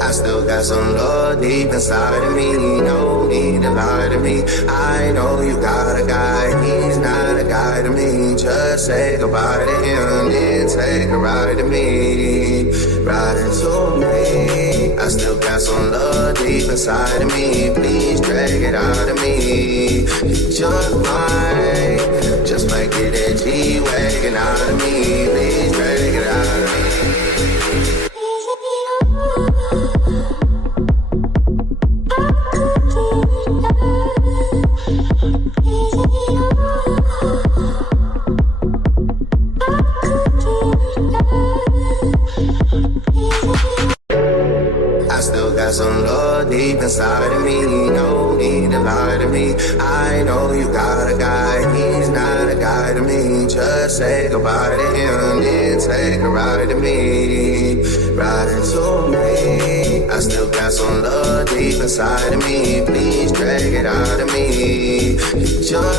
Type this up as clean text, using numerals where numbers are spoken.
I still got some love deep inside of me. No need to lie to me. I know you got a guy, he's not a guy to me. Just say goodbye to him, then take a ride to me. Ride into me. I still got some love deep inside of me. Please drag it out of me. Just mine. Just might get that G-Wagon out of me. Please drag it out of me. I still got some love deep inside of me. No need to lie to me. I know you got a guy, he's not a guy to me. Just say goodbye to him, then take a ride to me. Ride into me. I still got some love deep inside of me. Please drag it out of me. Just